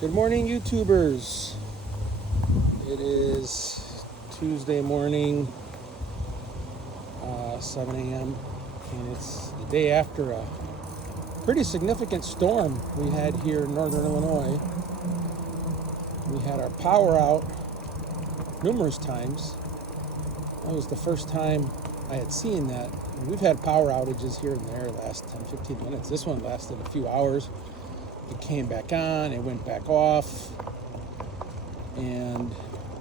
Good morning, YouTubers. It is Tuesday morning, 7 a.m., and it's the day after a pretty significant storm we had here in northern Illinois. We had our power out numerous times. That was the first time I had seen that. We've had power outages here and there last 10, 15 minutes. This one lasted a few hours. It came back on, it went back off, and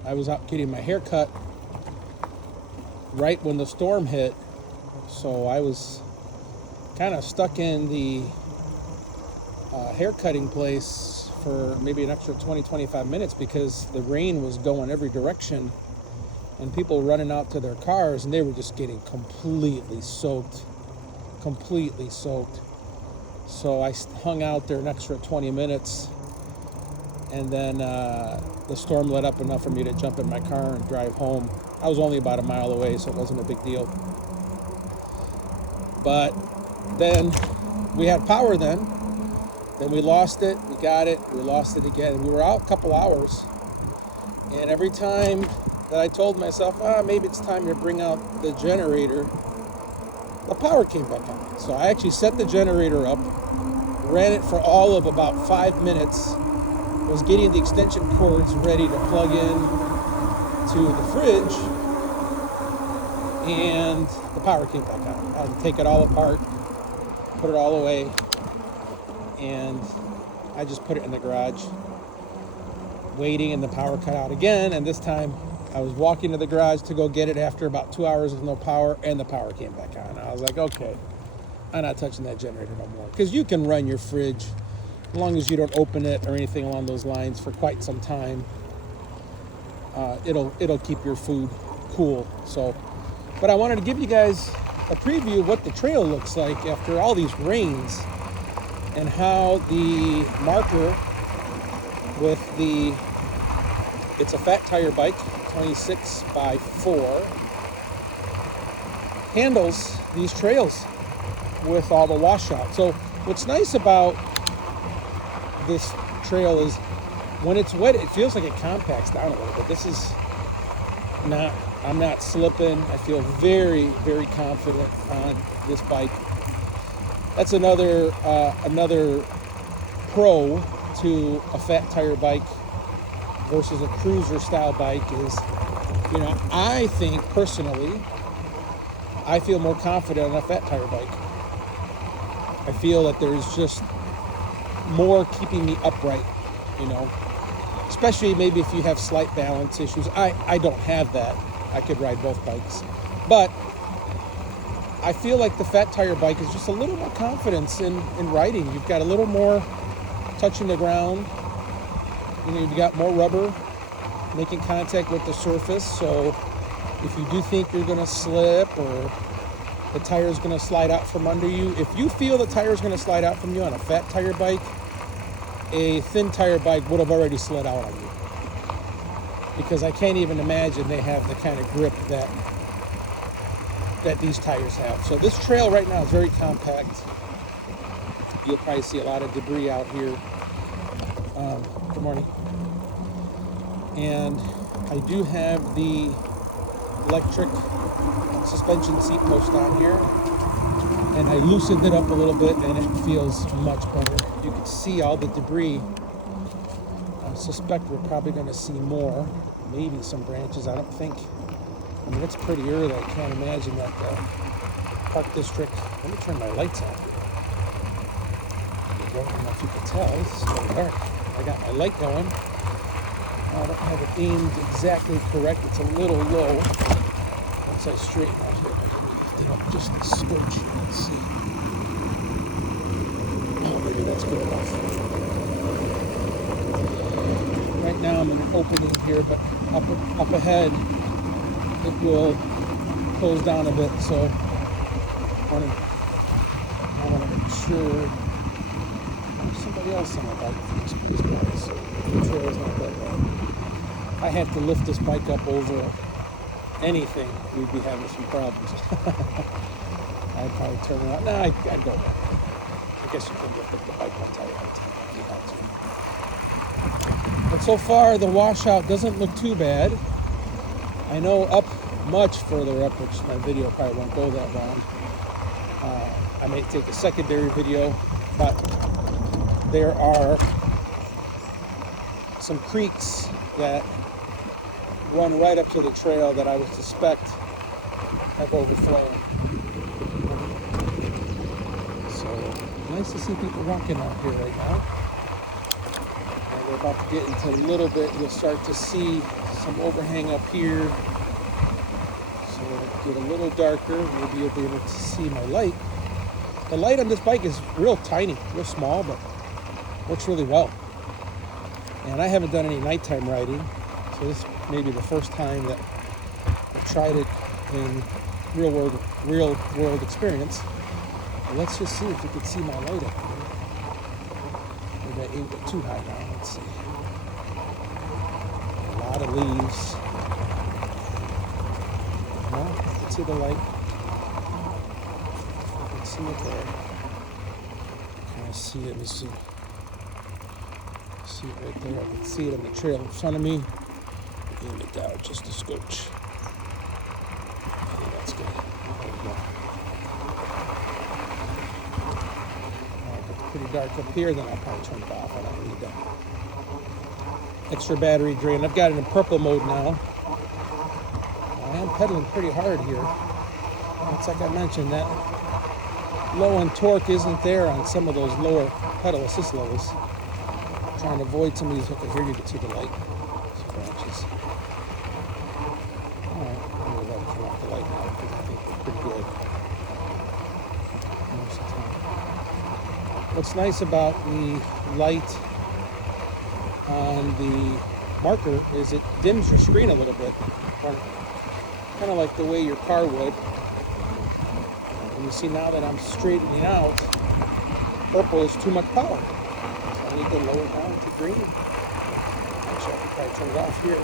I was out getting my hair cut right when the storm hit, so I was kind of stuck in the hair cutting place for maybe an extra 20-25 minutes because the rain was going every direction and people running out to their cars, and they were just getting completely soaked. So I hung out there an extra 20 minutes, and then the storm let up enough for me to jump in my car and drive home. I was only about a mile away, so it wasn't a big deal. But then we had power then we lost it, we got it, we lost it again. We were out a couple hours, and every time that I told myself, maybe it's time to bring out the generator, the power came back on. So I actually set the generator up, ran it for all of about 5 minutes, was getting the extension cords ready to plug in to the fridge, and the power came back on. I had to take it all apart, put it all away, and I just put it in the garage, waiting, and the power cut out again, and this time I was walking to the garage to go get it after about 2 hours with no power, and the power came back on. I was like, okay, I'm not touching that generator no more. Because you can run your fridge, as long as you don't open it or anything along those lines, for quite some time. It'll keep your food cool. But I wanted to give you guys a preview of what the trail looks like after all these rains, and how the Marker it's a fat tire bike, 26 by 4, handles these trails with all the washout. So what's nice about this trail is when it's wet, it feels like it compacts down a little bit. This is not, I'm not slipping. I feel very, very confident on this bike. That's another pro to a fat tire bike versus a cruiser style bike is, I think personally, I feel more confident on a fat tire bike. I feel that there's just more keeping me upright, especially maybe if you have slight balance issues. I don't have that. I could ride both bikes, but I feel like the fat tire bike is just a little more confidence in riding. You've got a little more touching the ground. You've got more rubber making contact with the surface, so if you do think you're going to slip or the tire is going to slide out from under you, if you feel the tire is going to slide out from you on a fat tire bike, a thin tire bike would have already slid out on you, because I can't even imagine they have the kind of grip that these tires have. So this trail right now is very compact. You'll probably see a lot of debris out here. Good morning. And I do have the electric suspension seat post on here, and I loosened it up a little bit, and it feels much better. You can see all the debris. I suspect we're probably going to see more, maybe some branches. I don't think, it's pretty early. I can't imagine that the Park District. Let me turn my lights on. I don't know if you can tell, it's so dark. I got my light going. I don't have it aimed exactly correct. It's a little low. Once I straighten out here, just a switch. Let's see. Oh, maybe that's good enough. Right now I'm in an opening here, but up ahead it will close down a bit. So I want to make sure there's somebody else on my bike for this place. So the trail's not that bad. If I had to lift this bike up over anything, we'd be having some problems. I'd probably turn around. No, I'd go back. I guess you could lift up the bike, I'll tell you if you had to. So far, the washout doesn't look too bad. I know up much further up, which my video probably won't go that long. I may take a secondary video, but there are some creeks that run right up to the trail that I would suspect have overflown. So nice to see people walking out here right now. And we're about to get into a little bit. You'll start to see some overhang up here. So it'll get a little darker. Maybe you'll be able to see my light. The light on this bike is real tiny, real small, but works really well. And I haven't done any nighttime riding, so this may be the first time that I've tried it in real world experience. But let's just see if you can see my light up here. Maybe I aimed it too high now. Let's see. A lot of leaves. Well, you can see the light. You can see it there. Can I see it? Let me see. See it right there. I can see it on the trail in front of me. Aim it down just a scotch. Okay, that's good. There we go. If it's pretty dark up here, then I'll probably turn it off. I don't need that extra battery drain. I've got it in purple mode now. I am pedaling pretty hard here. It's like I mentioned, that low on torque isn't there on some of those lower pedal assist levels. Trying to avoid some of these. Okay, here you can see the light. Some branches. Alright, I'm going to let it turn off the light now because I think it's pretty good. Most of the time. What's nice about the light on the marker is it dims your screen a little bit. Kind of like the way your car would. And you see now that I'm straightening out, purple is too much power. I need to lower it down to green. Actually, I can probably turn it off here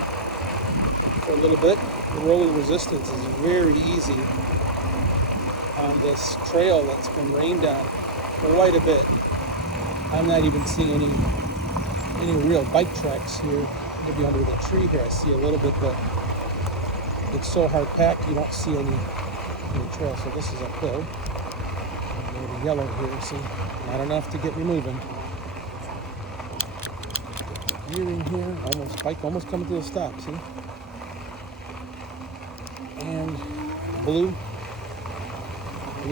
for a little bit. The rolling resistance is very easy on this trail that's been rained on quite a bit. I'm not even seeing any real bike tracks here. Maybe under the tree here I see a little bit, but it's so hard packed you don't see any trail. So this is uphill. And the yellow here, see, not enough to get me moving. Gearing here, bike almost coming to a stop, see? And blue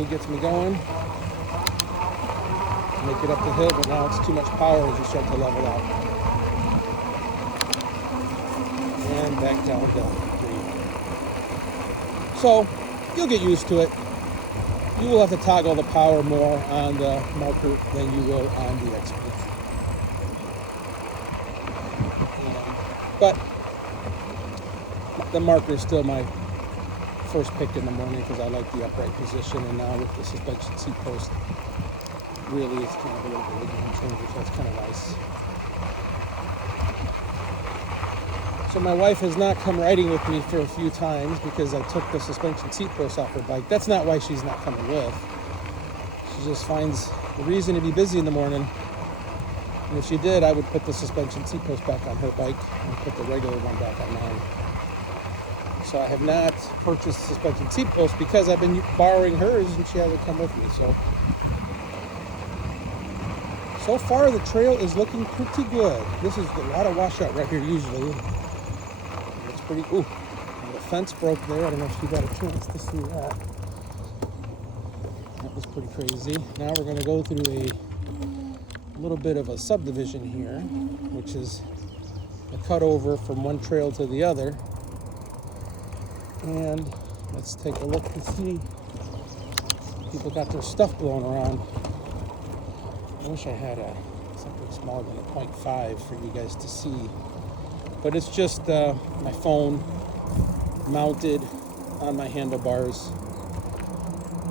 gets me going. Make it up the hill, but now it's too much power as you start to level out. And back down to green. So, you'll get used to it. You will have to toggle the power more on the marker than you will on the XP. But the marker is still my first pick in the morning because I like the upright position, and now with the suspension seat post, really it's kind of a little bit of a game changer, so that's kind of nice. So my wife has not come riding with me for a few times because I took the suspension seat post off her bike. That's not why she's not coming with. She just finds a reason to be busy in the morning. And if she did, I would put the suspension seat post back on her bike and put the regular one back on mine. So I have not purchased the suspension seat post because I've been borrowing hers and she hasn't come with me. So far the trail is looking pretty good. This is a lot of washout right here usually. It's pretty, ooh, the fence broke there. I don't know if you got a chance to see that. That was pretty crazy. Now we're gonna go through a little bit of a subdivision here, which is a cutover from one trail to the other. And let's take a look and see. People got their stuff blown around. I wish I had something smaller than a 0.5 for you guys to see. But it's just my phone mounted on my handlebars.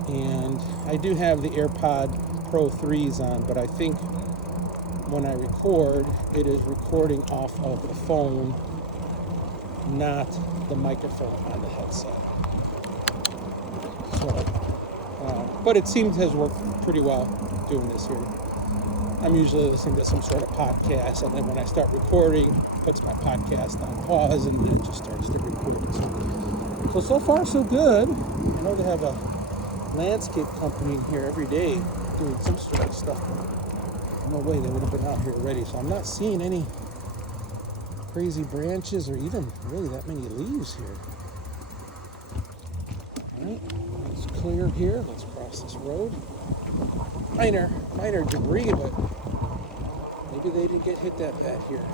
And I do have the AirPod Pro 3s on, but I think when I record, it is recording off of the phone, not the microphone on the headset. So, but it seems to have worked pretty well doing this here. I'm usually listening to some sort of podcast, and then when I start recording, it puts my podcast on pause, and then it just starts to record. So far so good. I know they have a landscape company in here every day doing some sort of stuff. No way they would have been out here already. So I'm not seeing any crazy branches or even really that many leaves here. All right, it's clear here. Let's cross this road. Minor debris, but maybe they didn't get hit that bad here.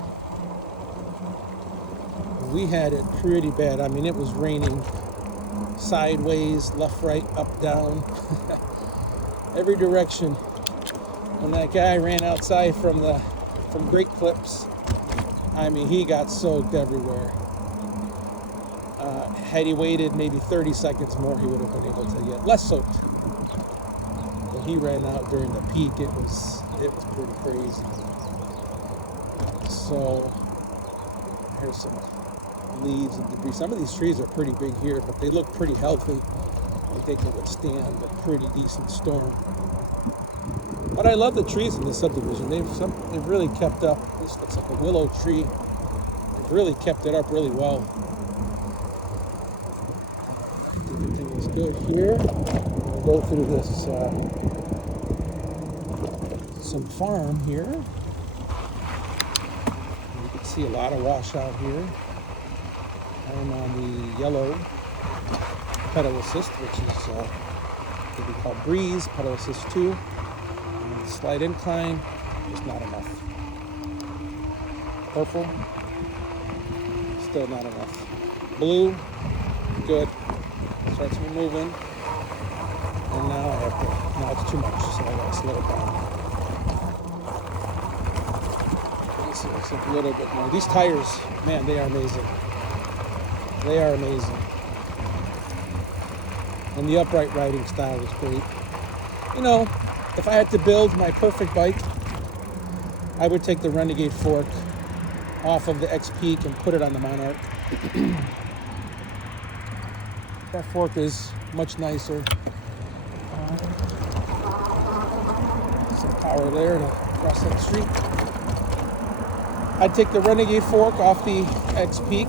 We had it pretty bad. I mean, it was raining sideways, left, right, up, down, every direction. When that guy ran outside from Great Clips, I mean, he got soaked everywhere. Had he waited maybe 30 seconds more, he would have been able to get less soaked. When he ran out during the peak, it was pretty crazy. So here's some leaves and debris. Some of these trees are pretty big here, but they look pretty healthy. Like they can withstand a pretty decent storm. But I love the trees in this subdivision. They've really kept up. This looks like a willow tree. They've really kept it up really well. Everything is good here. We'll go through this some farm here. You can see a lot of washout here. I'm on the yellow pedal assist, which is what we call Breeze, pedal assist 2. And slight incline, just not enough. Purple, still not enough. Blue, good. Starts me moving. And now it's too much, so I gotta slow it down. It's a little bit more. These tires, man, they are amazing. They are amazing. And the upright riding style is great. You know, if I had to build my perfect bike, I would take the Renegade fork off of the X-Peak and put it on the Monarch. That fork is much nicer. Some power there to cross that street. I'd take the Renegade fork off the X-Peak.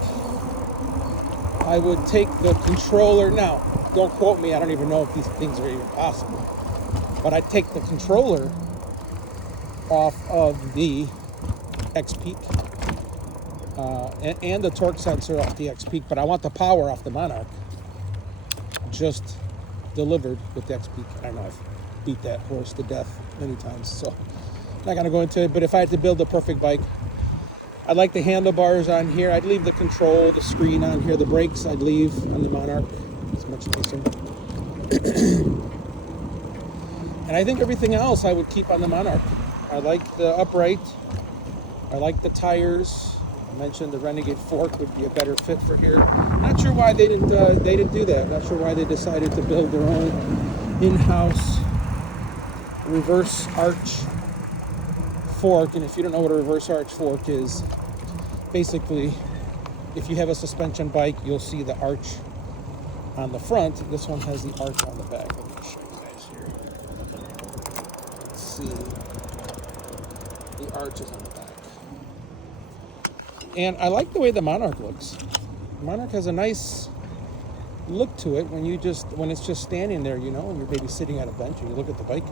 I would take the controller. Now, don't quote me. I don't even know if these things are even possible. But I'd take the controller off of the X-Peak and the torque sensor off the X-Peak. But I want the power off the Monarch. Just delivered with the X-Peak. I know I've beat that horse to death many times, so I'm not going to go into it. But if I had to build the perfect bike, I'd like the handlebars on here. I'd leave the control, the screen on here. The brakes I'd leave on the Monarch. It's much nicer. And I think everything else I would keep on the Monarch. I like the upright. I like the tires. I mentioned the Renegade fork would be a better fit for here. Not sure why they didn't do that. Not sure why they decided to build their own in-house reverse arch fork. And if you don't know what a reverse arch fork is, basically, if you have a suspension bike, you'll see the arch on the front. This one has the arch on the back. Let me show you guys here. Let's see. The arch is on the back. And I like the way the Monarch looks. The Monarch has a nice look to it when it's just standing there, you know, and you're maybe sitting at a bench and you look at the bike.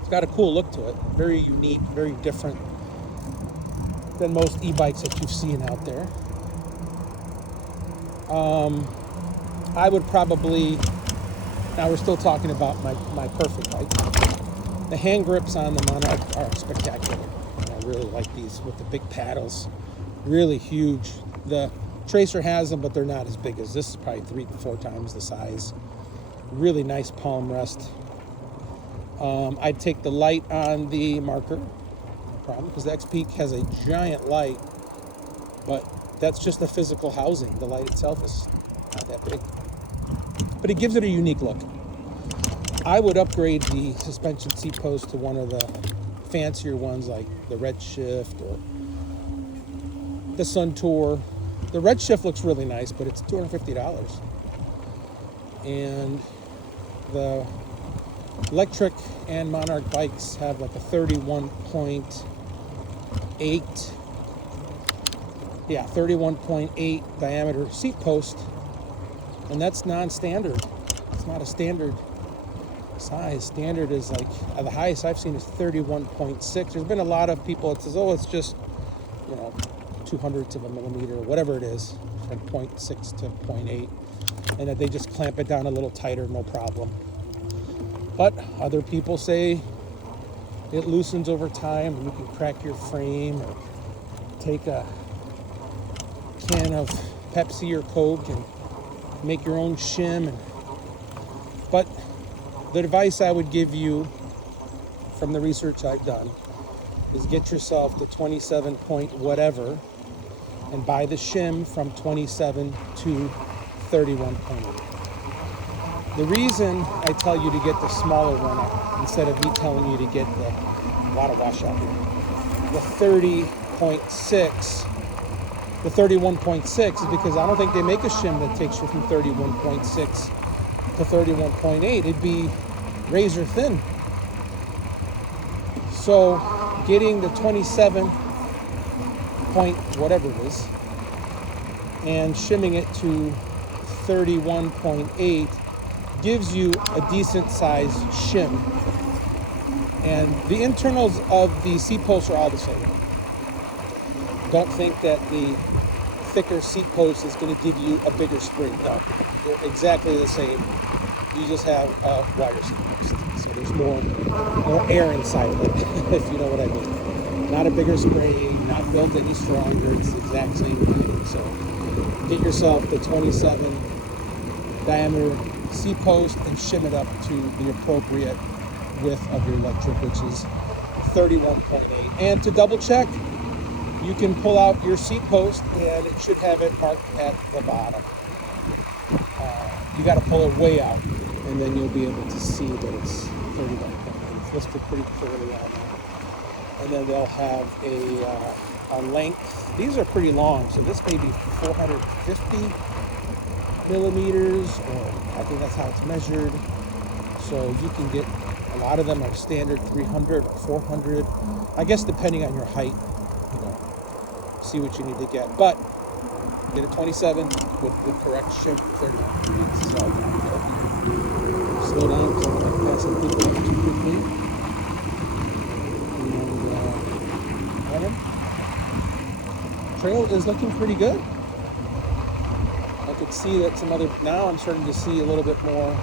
It's got a cool look to it. Very unique, very different than most e-bikes that you've seen out there. I would probably, now we're still talking about my perfect bike. The hand grips on the Monarch are spectacular. And I really like these with the big paddles. Really huge. The Tracer has them, but they're not as big as this. Is probably 3 to 4 times the size. Really nice palm rest. I'd take the light on the Marker, no problem, because the X-Peak has a giant light, but that's just the physical housing. The light itself is not that big, but it gives it a unique look. I would upgrade the suspension seat post to one of the fancier ones like the Redshift or the Sun Tour. The Redshift looks really nice, but it's $250. And the Electric and Monarch bikes have like a 31.8 diameter seat post, and that's non-standard. It's not a standard size. Standard is like, the highest I've seen is 31.6. There's been a lot of people that says, oh, it's just, 200ths of a millimeter or whatever it is, from 0.6 to 0.8, and that they just clamp it down a little tighter, no problem. But other people say it loosens over time, and you can crack your frame or take a can of Pepsi or Coke and make your own shim. But the advice I would give you from the research I've done is get yourself the 27 point whatever and buy the shim from 27 to 31.8. The reason I tell you to get the smaller one instead of me telling you to get a lot of washout here, the 30.6, the 31.6 is because I don't think they make a shim that takes you from 31.6 to 31.8. It'd be razor thin. So getting the 27 point whatever it is and shimming it to 31.8 gives you a decent sized shim. And the internals of the seat posts are all the same. Don't think that the thicker seat post is going to give you a bigger spring. No, they're exactly the same. You just have a wider seat post. So there's more air inside of it, if you know what I mean. Not a bigger spring, not built any stronger. It's the exact same thing. So get yourself the 27 diameter seat post and shim it up to the appropriate width of your electric, which is 31.8. And to double check, you can pull out your seat post and it should have it marked at the bottom. You got to pull it way out, and then you'll be able to see that it's 31.8. It's listed pretty clearly on there. And then they'll have a length. These are pretty long, so this may be 450 millimeters, or I think that's how it's measured. So you can get, a lot of them are standard 300 or 400, I guess depending on your height, see what you need to get. But get a 27 with the correct shim for 31. So slow down, so I'm not passing people up too quickly. And trail is looking pretty good. I could see that now I'm starting to see a little bit more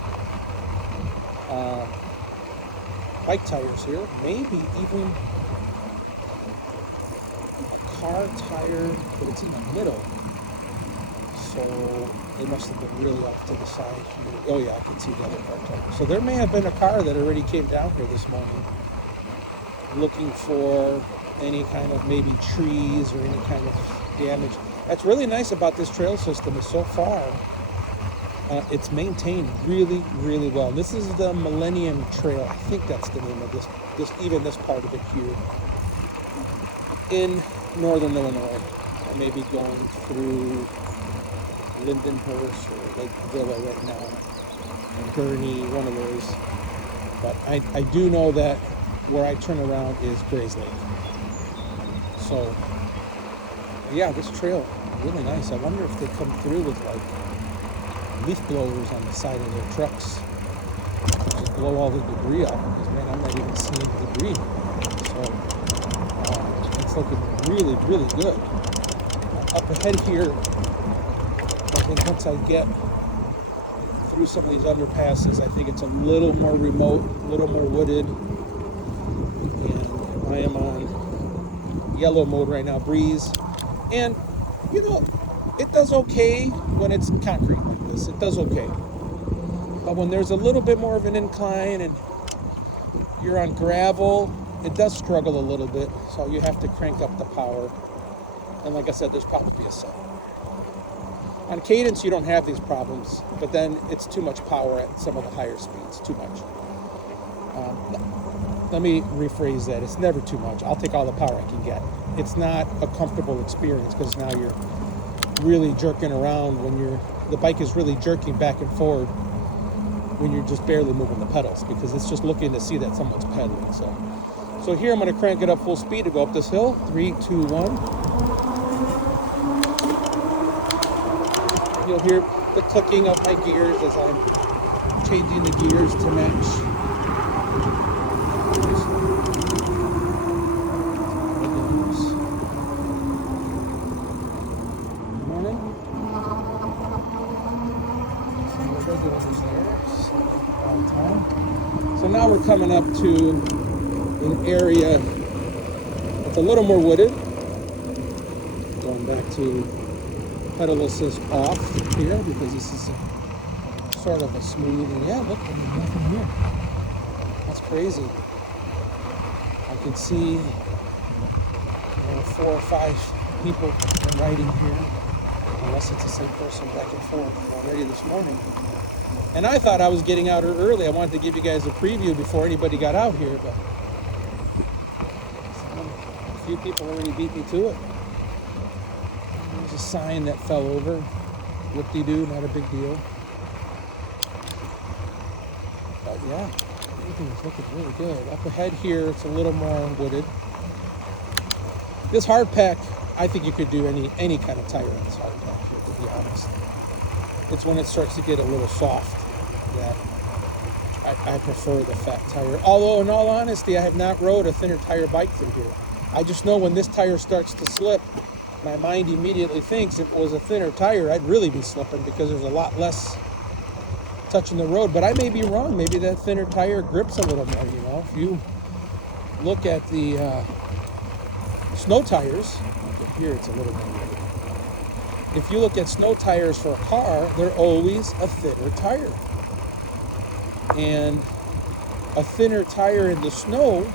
bike tires here. Maybe even a car tire, but it's in the middle. So they must have been really off to the side. Oh yeah, I can see the other car tire. So there may have been a car that already came down here this morning looking for any kind of maybe trees or any kind of damage. That's really nice about this trail system is so far it's maintained really, really well. This is the Millennium Trail. I think that's the name of this part of it here in northern Illinois. I may be going through Lindenhurst or Lake Villa right now, and Gurney, one of those. But I do know that where I turn around is Grays Lake. So yeah, this trail really nice. I wonder if they come through with like leaf blowers on the side of their trucks, just blow all the debris out, because man, I'm not even seeing debris. So it's looking really, really good. Up ahead here, I think once I get through some of these underpasses, I think it's a little more remote, a little more wooded, and I am on yellow mode right now, breeze, and it does okay when it's concrete like this. It does okay. But when there's a little bit more of an incline and you're on gravel, it does struggle a little bit. So you have to crank up the power. And like I said, there's probably a setting. On cadence, you don't have these problems, but then it's too much power at some of the higher speeds, too much. Let me rephrase that. It's never too much. I'll take all the power I can get. It's not a comfortable experience because now you're really jerking around when the bike is really jerking back and forward when you're just barely moving the pedals, because it's just looking to see that someone's pedaling. So here I'm going to crank it up full speed to go up this hill. 3, 2, 1. You'll hear the clicking of my gears as I'm changing the gears to match. So now we're coming up to an area that's a little more wooded. Going back to pedal assist off here, because this is sort of a smooth, and yeah, look, there's nothing here. That's crazy. I can see 4 or 5 people riding here, unless it's the same person back and forth already this morning. And I thought I was getting out early. I wanted to give you guys a preview before anybody got out here, but a few people already beat me to it. There's a sign that fell over. Whoop-de-doo, not a big deal. But yeah, everything's looking really good. Up ahead here, it's a little more wooded. This hard pack, I think you could do any kind of tire on this hard pack, to be honest. It's when it starts to get a little soft that I prefer the fat tire. Although, in all honesty, I have not rode a thinner tire bike through here. I just know when this tire starts to slip, my mind immediately thinks if it was a thinner tire, I'd really be slipping, because there's a lot less touching the road. But I may be wrong. Maybe that thinner tire grips a little more, you know. If you look at the snow tires, here it's a little more wooded. If you look at snow tires for a car, they're always a thinner tire. And a thinner tire in the snow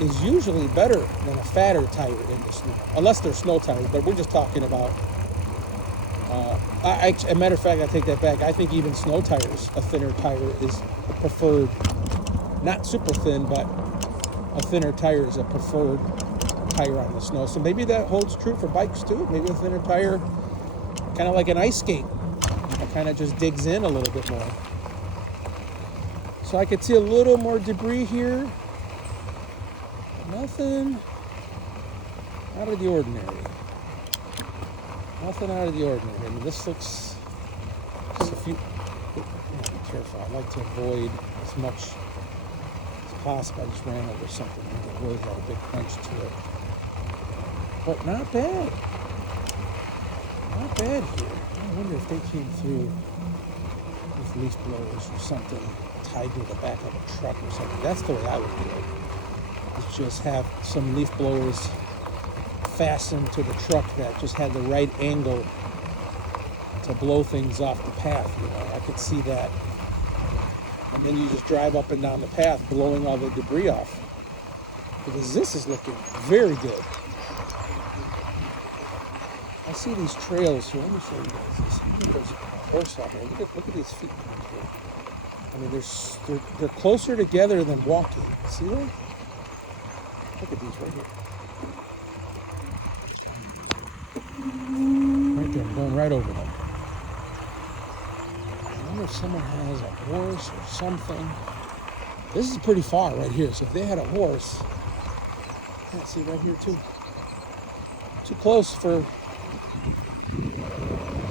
is usually better than a fatter tire in the snow, unless they're snow tires. But we're just talking about, as a matter of fact, I take that back. I think even snow tires, a thinner tire is preferred. Not super thin, but a thinner tire is a preferred tire on the snow. So maybe that holds true for bikes too. Maybe a thinner tire, kind of like an ice skate, it kind of just digs in a little bit more. So I could see a little more debris here. Nothing out of the ordinary. Nothing out of the ordinary. I mean, this looks just a few. Be careful. I like to avoid as much as possible. I just ran over something that really had a big crunch to it. But not bad. Not bad here. I wonder if they came through with leaf blowers or something tied to the back of a truck or something. That's the way I would do it. Is just have some leaf blowers fastened to the truck that just had the right angle to blow things off the path. You know, I could see that. And then you just drive up and down the path, blowing all the debris off. Because this is looking very good. I see these trails here. Let me show you guys this. There's a horse out there. Look at these feet right here. I mean, they're closer together than walking. See that? Look at these right here. Right there, I'm going right over them. I wonder if someone has a horse or something. This is pretty far right here. So if they had a horse, I can't see right here too. Too close for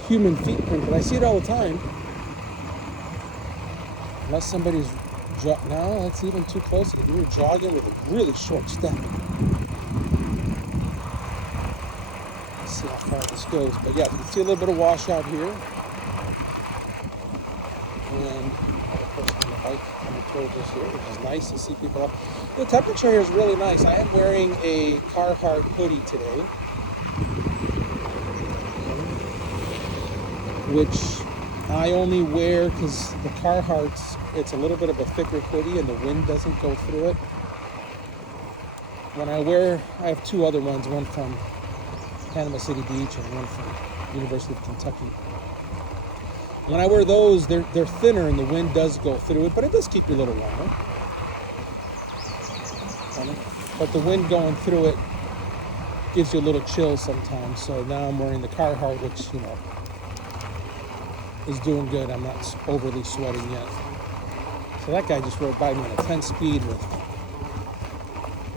human feet print, but I see it all the time. Unless somebody's no, that's even too close. If you were jogging with a really short step. Let's see how far this goes. But yeah, you can see a little bit of washout here. And another person on the bike coming towards us here, which is nice to see people up. The temperature here is really nice. I am wearing a Carhartt hoodie today, which I only wear because the Carhartt's, it's a little bit of a thicker hoodie and the wind doesn't go through it. When I have two other ones, one from Panama City Beach and one from University of Kentucky. When I wear those, they're thinner and the wind does go through it, but it does keep you a little warmer. But the wind going through it gives you a little chill sometimes. So now I'm wearing the Carhartt, which, you know, is doing good. I'm not overly sweating yet. So that guy just rode by me at a 10 speed with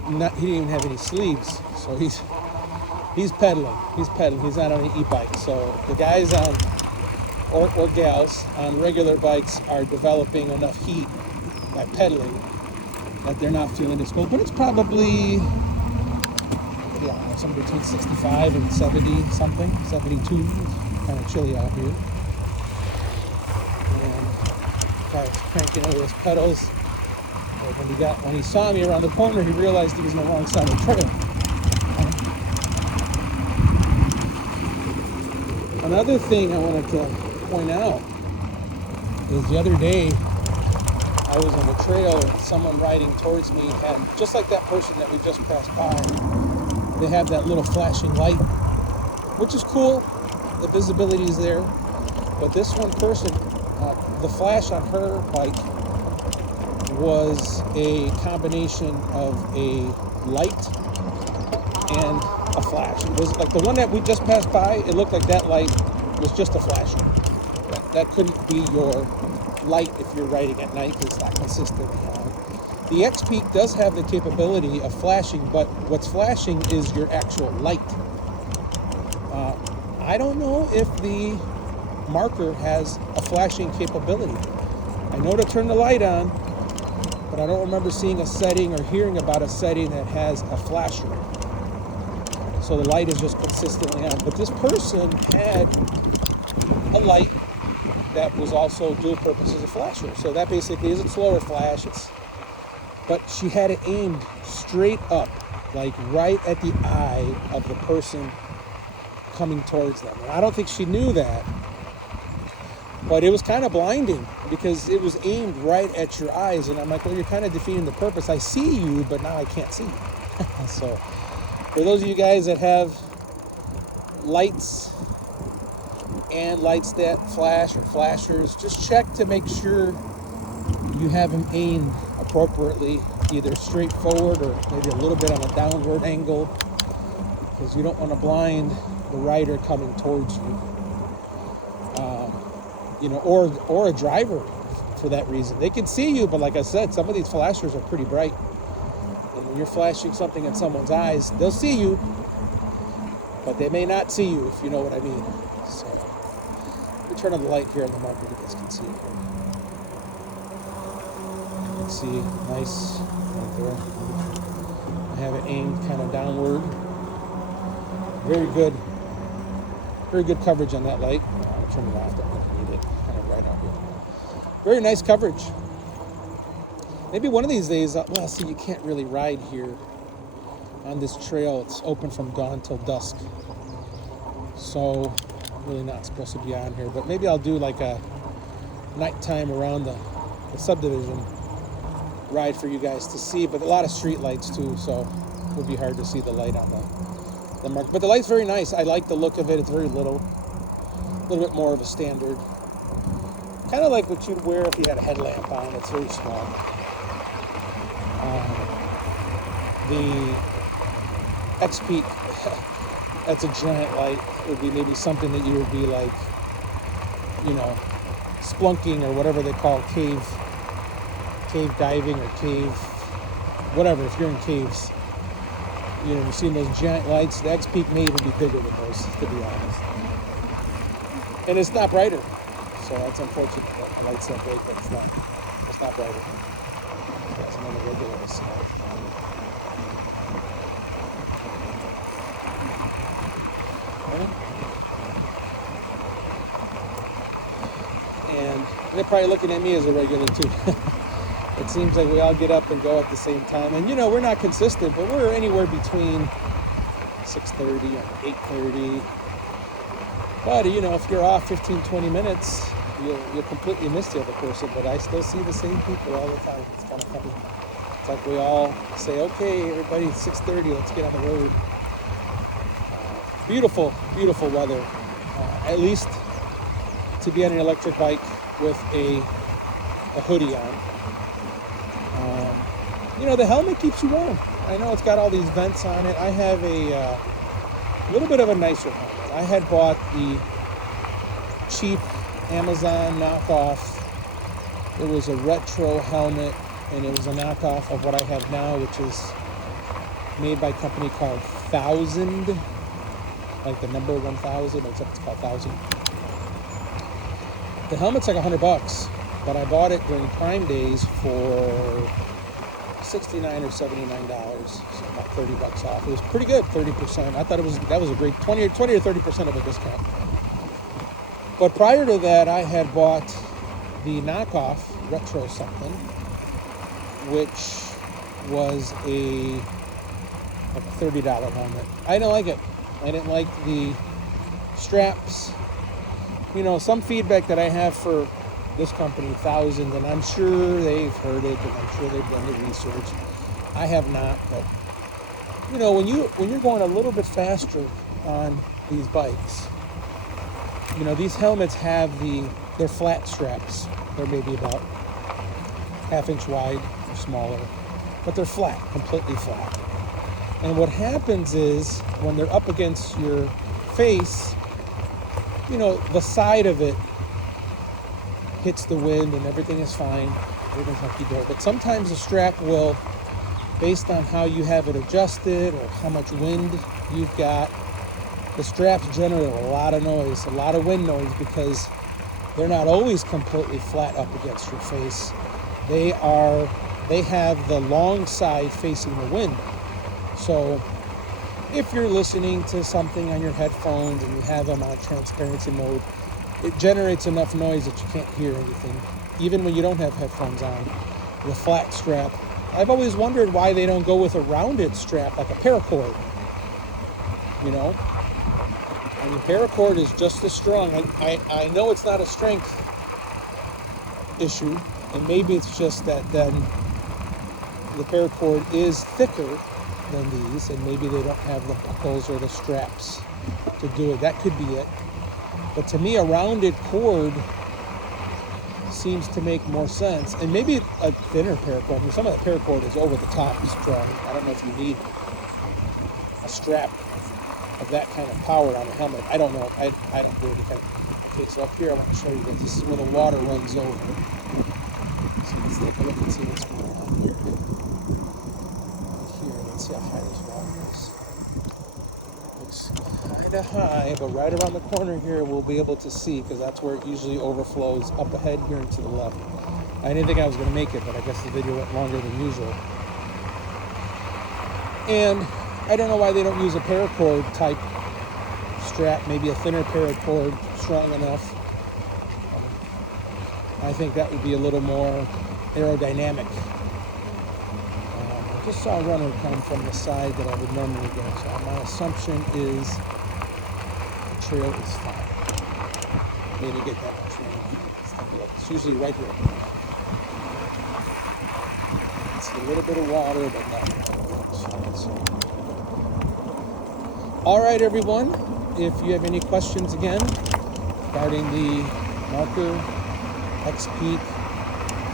he didn't even have any sleeves. So he's pedaling. He's not on an e-bike. So the guys on or gals on regular bikes are developing enough heat by pedaling that they're not feeling as cold. But it's probably something between 65 and 70 something, 72. It's kind of chilly out here. And I was cranking over his pedals. But when he saw me around the corner, he realized he was on the wrong side of the trail. Another thing I wanted to point out is the other day I was on the trail and someone riding towards me had, just like that person that we just passed by, they have that little flashing light, which is cool. The visibility is there. But this one person, the flash on her bike was a combination of a light and a flash. It was like the one that we just passed by, it looked like that light was just a flash. That couldn't be your light if you're riding at night because it's not consistent. The X-Peak does have the capability of flashing, but what's flashing is your actual light. I don't know if the Marker has a flashing capability. I know to turn the light on, but I don't remember seeing a setting or hearing about a setting that has a flasher. So the light is just consistently on. But this person had a light that was also dual purpose as a flasher. So that basically is a slower flash. But she had it aimed straight up, like right at the eye of the person coming towards them. And I don't think she knew that. But it was kind of blinding because it was aimed right at your eyes. And I'm like, well, you're kind of defeating the purpose. I see you, but now I can't see you. So for those of you guys that have lights and lights that flash or flashers, just check to make sure you have them aimed appropriately, either straight forward or maybe a little bit on a downward angle, because you don't want to blind the rider coming towards you. Or a driver for that reason. They can see you, but like I said, some of these flashers are pretty bright. And when you're flashing something in someone's eyes, they'll see you, but they may not see you, if you know what I mean. So, let me turn on the light here on the Marker, you guys can see it here. You can see, nice, right there. I have it aimed kind of downward. Very good coverage on that light. I'll turn it off, don't need it, kind of right out here. Very nice coverage. Maybe one of these days, you can't really ride here on this trail. It's open from dawn till dusk. So, I'm really not supposed to be on here. But maybe I'll do like a nighttime around the subdivision ride for you guys to see. But a lot of street lights too, so it would be hard to see the light on the Mark. But the light's very nice. I like the look of it. It's very little. A little bit more of a standard. Kind of like what you'd wear if you had a headlamp on. It's very small. The X-Peak, that's a giant light. It would be maybe something that you would be like, splunking or whatever they call cave diving or cave, whatever, if you're in caves. You've seen those giant lights. The X-Peak may even be bigger than those, to be honest. And it's not brighter. So that's unfortunate that the light's that big, but it's not brighter. It's another regular slide. And they're probably looking at me as a regular too. It seems like we all get up and go at the same time. And we're not consistent, but we're anywhere between 6:30 and 8:30. But if you're off 15, 20 minutes, you'll completely miss the other person. But I still see the same people all the time. It's kind of funny. It's like we all say, okay, everybody, it's 6:30, let's get on the road. Beautiful, beautiful weather. At least to be on an electric bike with a hoodie on. The helmet keeps you warm. I know it's got all these vents on it. I have a little bit of a nicer helmet. I had bought the cheap Amazon knockoff. It was a retro helmet, and it was a knockoff of what I have now, which is made by a company called 1000, like the number 1000, except it's called 1000. The helmet's like $100, but I bought it during Prime days for $69 or $79, so about $30 off. It was pretty good, 30%. I thought that was a great 20 or 30% of a discount. But prior to that, I had bought the knockoff retro something, which was a $30 helmet. I didn't like it. I didn't like the straps. You know, some feedback that I have for this company, 1000, and I'm sure they've heard it, and I'm sure they've done the research. I have not, but you know, when you're going a little bit faster on these bikes, you know, these helmets have they're flat straps. They're maybe about ½ inch wide or smaller, but they're flat, completely flat. And what happens is when they're up against your face, you know, the side of it hits the wind and everything is fine. Everything's hunky-dory. But sometimes the strap will, based on how you have it adjusted or how much wind you've got, the straps generate a lot of noise, a lot of wind noise, because they're not always completely flat up against your face. They have the long side facing the wind. So if you're listening to something on your headphones and you have them on transparency mode, it generates enough noise that you can't hear anything, even when you don't have headphones on. The flat strap, I've always wondered why they don't go with a rounded strap like a paracord. You know, I mean, paracord is just as strong. I know it's not a strength issue, and maybe it's just that then the paracord is thicker than these, and maybe they don't have the buckles or the straps to do it. That could be it. But to me, a rounded cord seems to make more sense. And maybe a thinner paracord. I mean, some of the paracord is over the top strong. I don't know if you need a strap of that kind of power on a helmet. I don't know. I don't really kind of. Okay, so up here I want to show you this. This is where the water runs over. So let's take a look and see what's going on here. See how high this water is. Looks kind of high, but right around the corner here we'll be able to see, because that's where it usually overflows up ahead here and to the left. I didn't think I was going to make it, but I guess the video went longer than usual. And I don't know why they don't use a paracord type strap, maybe a thinner paracord strong enough. I think that would be a little more aerodynamic. Just saw a runner come from the side that I would normally go. So my assumption is the trail is fine. Maybe get that much rain. It's usually right here. It's a little bit of water, but not much. All right, everyone. If you have any questions again regarding the Marker X-Peak,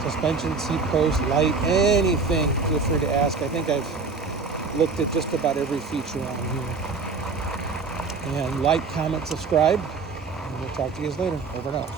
suspension, seat post, light, anything, feel free to ask. I think I've looked at just about every feature on here. And like, comment, subscribe, and we'll talk to you guys later. Over and out.